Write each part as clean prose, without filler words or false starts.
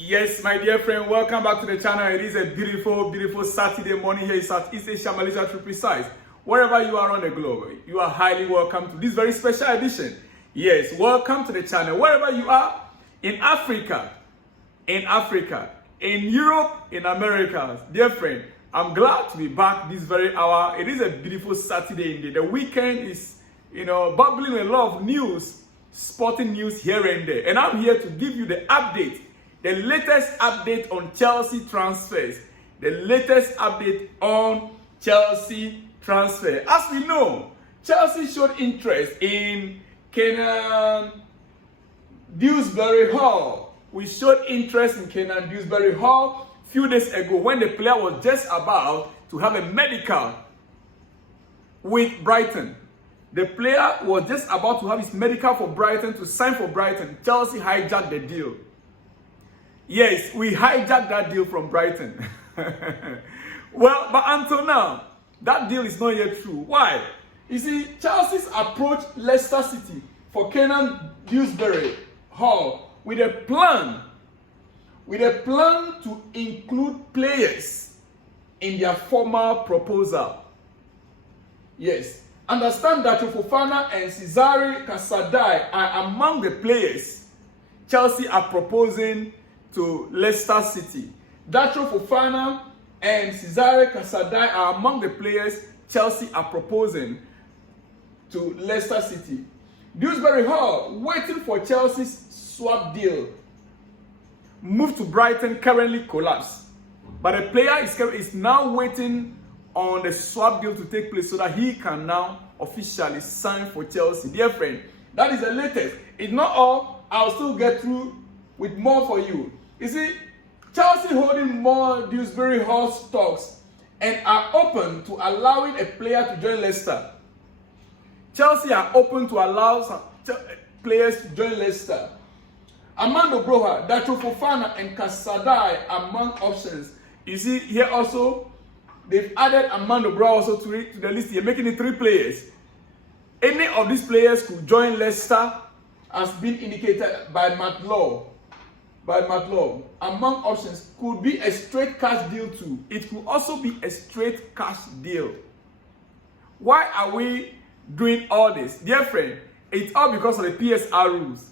Yes, my dear friend, welcome back to the channel. It is a beautiful, beautiful Saturday morning here in Southeast Asia, Malaysia to be precise. Wherever you are on the globe, you are highly welcome to this very special edition. Yes, welcome to the channel. Wherever you are, in Africa, in Europe, in America, dear friend, I'm glad to be back this very hour. It is a beautiful Saturday indeed. The weekend is, bubbling with a lot of news, sporting news here and there. And I'm here to give you the update. The latest update on Chelsea transfers. The latest update on Chelsea transfer. As we know, Chelsea showed interest in Kiernan Dewsbury-Hall. We showed interest in Kiernan Dewsbury-Hall a few days ago when the player was just about to have a medical with Brighton. The player was just about to have his medical for Brighton, to sign for Brighton. Chelsea hijacked the deal. Yes, we hijacked that deal from Brighton. Well, but until now, that deal is not yet true. Why? You see, Chelsea's approached Leicester City for Kiernan Dewsbury-Hall with a plan to include players in their formal proposal. Yes. Understand that Fofana and Cesare Casadei are among the players Chelsea are proposing to Leicester City. Dacho Fofana and Cesare Casadei are among the players Chelsea are proposing to Leicester City. Dewsbury-Hall waiting for Chelsea's swap deal. Move to Brighton currently collapsed. But the player is now waiting on the swap deal to take place so that he can now officially sign for Chelsea. Dear friend, that is the latest. It's not all. I'll still get through with more for you. You see, Chelsea holding more Dewsbury-Hall stocks and are open to allowing a player to join Leicester. Chelsea are open to allow some players to join Leicester. Amando Broha, Dacho Fofana, and Casadei among options. You see here also, they've added Amando Broha also to the list. You're making it 3 players. Any of these players could join Leicester, has been indicated by Matt Law. Among options could be a straight cash deal too. It could also be a straight cash deal. Why are we doing all this? Dear friend, it's all because of the PSR rules.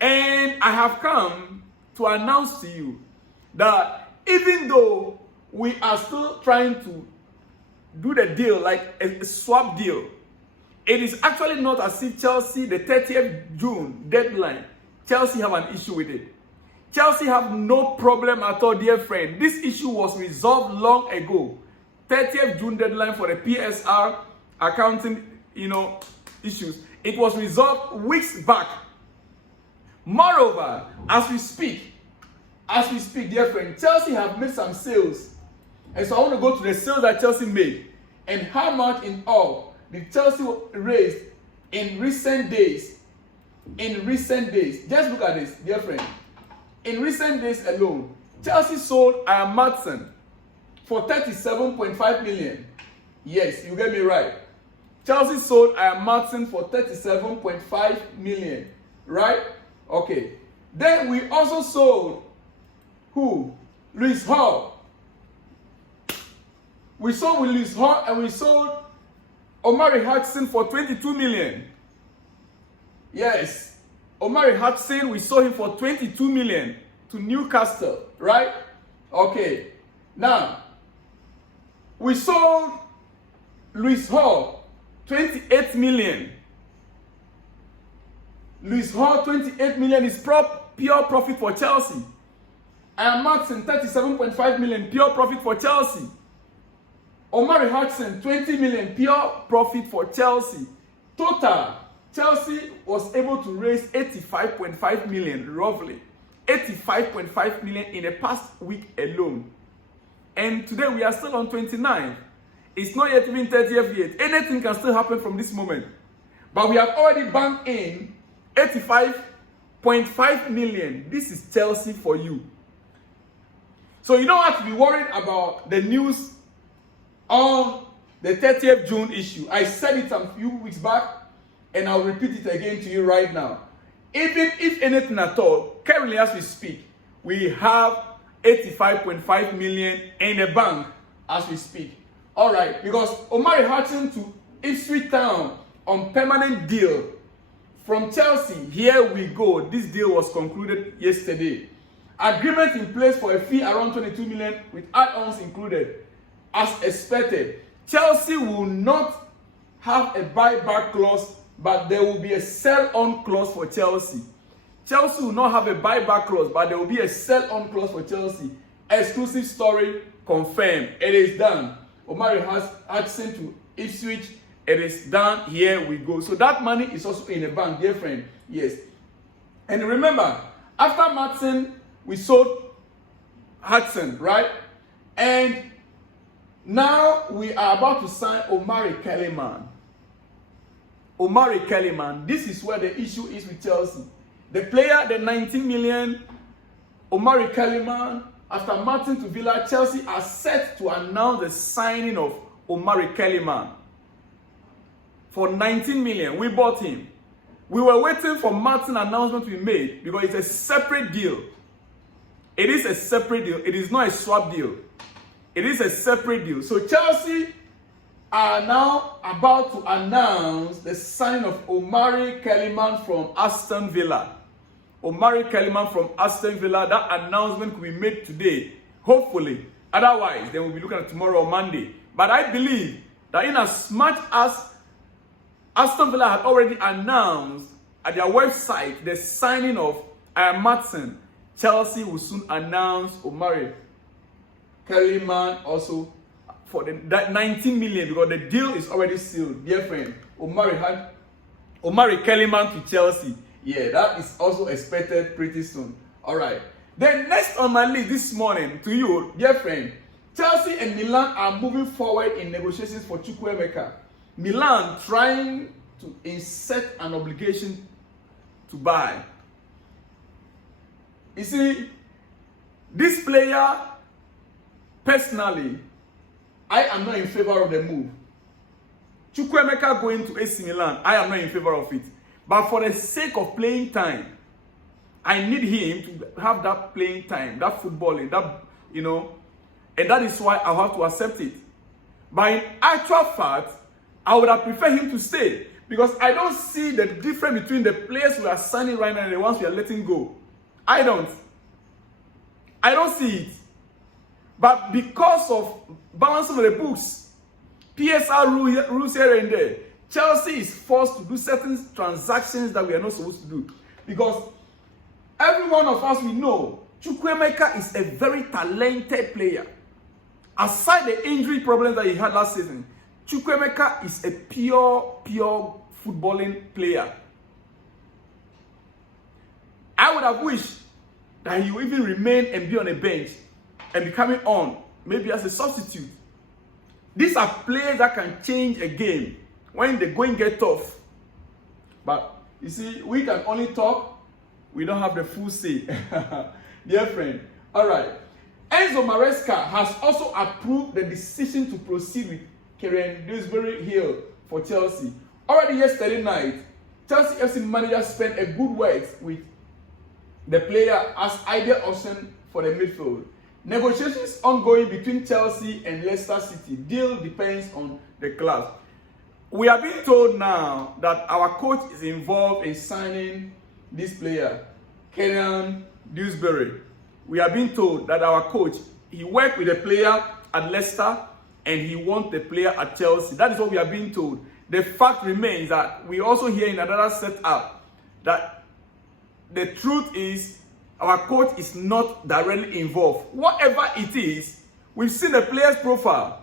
And I have come to announce to you that even though we are still trying to do the deal like a swap deal, it is actually not as if Chelsea, the 30th June deadline, Chelsea have an issue with it. Chelsea have no problem at all, dear friend. This issue was resolved long ago. 30th June deadline for the PSR accounting, issues. It was resolved weeks back. Moreover, as we speak, dear friend, Chelsea have made some sales. And so I want to go to the sales that Chelsea made and how much in all did Chelsea raised in recent days. Just look at this, dear friend. In recent days alone, Chelsea sold Ian Maatsen for 37.5 million. Yes, you get me right. Chelsea sold Ian Maatsen for 37.5 million. Right? Okay. Then we also sold who? Lewis Hall. We sold with Lewis Hall and we sold Omari Hutchinson for 22 million. Yes. Omari Hutchinson, we sold him for 22 million to Newcastle, right? Okay. Now, we sold Lewis Hall 28 million. Lewis Hall 28 million is pure profit for Chelsea. And Maatsen 37.5 million pure profit for Chelsea. Omari Hutchinson 20 million pure profit for Chelsea. Total, Chelsea was able to raise 85.5 million roughly. 85.5 million in the past week alone. And today we are still on 29th. It's not yet even 30th yet. Anything can still happen from this moment. But we have already banked in 85.5 million. This is Chelsea for you. So you don't have to be worried about the news on the 30th June issue. I said it a few weeks back, and I'll repeat it again to you right now. Even if anything at all, currently as we speak, we have 85.5 million in the bank as we speak. All right, because Omari Hutchinson to Ipswich Town on permanent deal from Chelsea. Here we go. This deal was concluded yesterday. Agreement in place for a fee around 22 million with add-ons included. As expected, Chelsea will not have a buyback clause, but there will be a sell-on clause for Chelsea. Chelsea will not have a buyback clause, but there will be a sell-on clause for Chelsea. Exclusive story confirmed. It is done. Omari Hutchinson to Ipswich. It is done. Here we go. So that money is also in the bank, dear friend. Yes. And remember, after Martin, we sold Hudson, right? And now we are about to sign Omari Kellyman. Omari Kellyman. This is where the issue is with Chelsea. The player, the 19 million, Omari Kellyman, after Martin to Villa, Chelsea are set to announce the signing of Omari Kellyman for 19 million. We bought him. We were waiting for Martin announcement to be made because it's a separate deal. It is a separate deal. It is not a swap deal. It is a separate deal. So Chelsea are now about to announce the signing of Omari Kellyman from Aston Villa. Omari Kellyman from Aston Villa. That announcement could be made today, hopefully. Otherwise, then we'll be looking at tomorrow or Monday. But I believe that in as much as Aston Villa had already announced at their website the signing of Martin, Chelsea will soon announce Omari Kellyman also for that 19 million because the deal is already sealed. Dear friend, Omari Kellyman to Chelsea. Yeah, that is also expected pretty soon. All right. Then next on my list this morning to you, dear friend, Chelsea and Milan are moving forward in negotiations for Chukwuemeka. Milan trying to insert an obligation to buy. You see, this player, personally, I am not in favor of the move. Chukwuemeka going to AC Milan, I am not in favor of it. But for the sake of playing time, I need him to have that playing time, that footballing, that, and that is why I have to accept it. But in actual fact, I would have preferred him to stay because I don't see the difference between the players we are signing right now and the ones we are letting go. I don't see it. But because of balancing of the books, PSR rules here and there, Chelsea is forced to do certain transactions that we are not supposed to do. Because every one of us, we know Chukwuemeka is a very talented player. Aside the injury problems that he had last season, Chukwuemeka is a pure footballing player. I would have wished that he would even remain and be on a bench and be coming on, maybe as a substitute. These are players that can change a game when the going get tough. But you see, we can only talk, we don't have the full say. Dear friend, all right. Enzo Maresca has also approved the decision to proceed with Kiernan Dewsbury-Hall for Chelsea. Already yesterday night, Chelsea FC manager spent a good word with the player as ideal option for the midfield. Negotiations ongoing between Chelsea and Leicester City. Deal depends on the club. We are being told now that our coach is involved in signing this player, Kiernan Dewsbury. We are being told that our coach, he worked with the player at Leicester and he wants the player at Chelsea. That is what we are being told. The fact remains that we also hear in another setup that the truth is our coach is not directly involved. Whatever it is, we've seen the player's profile.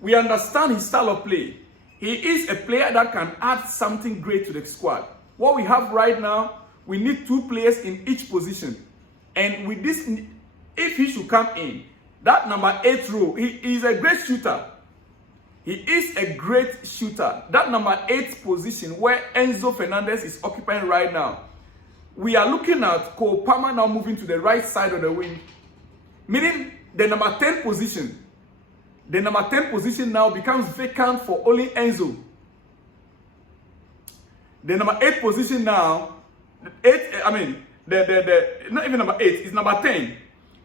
We understand his style of play. He is a player that can add something great to the squad. What we have right now, we need two players in each position. And with this, if he should come in, that number 8 role, he is a great shooter. He is a great shooter. That number 8 position where Enzo Fernandez is occupying right now, we are looking at Cole Palmer now moving to the right side of the wing. Meaning the number 10 position. The number 10 position now becomes vacant for only Enzo. The number 8 position now, the not even number 8, it's number 10.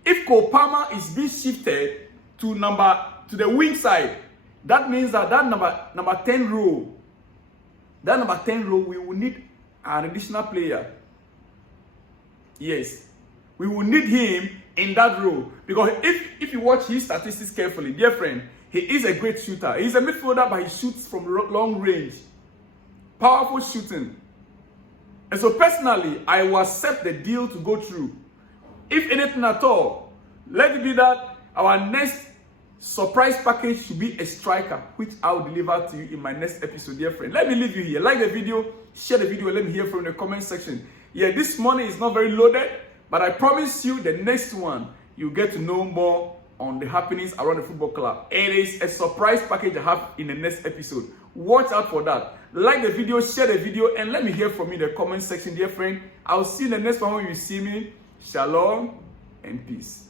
If Cole Palmer is being shifted to the wing side, that means that number 10 row, we will need an additional player. Yes, we will need him in that role, because if you watch his statistics carefully, dear friend, he is a great shooter. He's a midfielder, but he shoots from long range, powerful shooting. And so personally, I will accept the deal to go through. If anything at all, let it be that our next surprise package should be a striker, which I will deliver to you in my next episode, dear friend. Let me leave you here. Like the video, share the video, and let me hear from the comment section. Yeah, this morning is not very loaded, but I promise you the next one, you get to know more on the happenings around the football club. It is a surprise package I have in the next episode. Watch out for that. Like the video, share the video, and let me hear from you in the comment section, dear friend. I'll see you in the next one when you see me. Shalom and peace.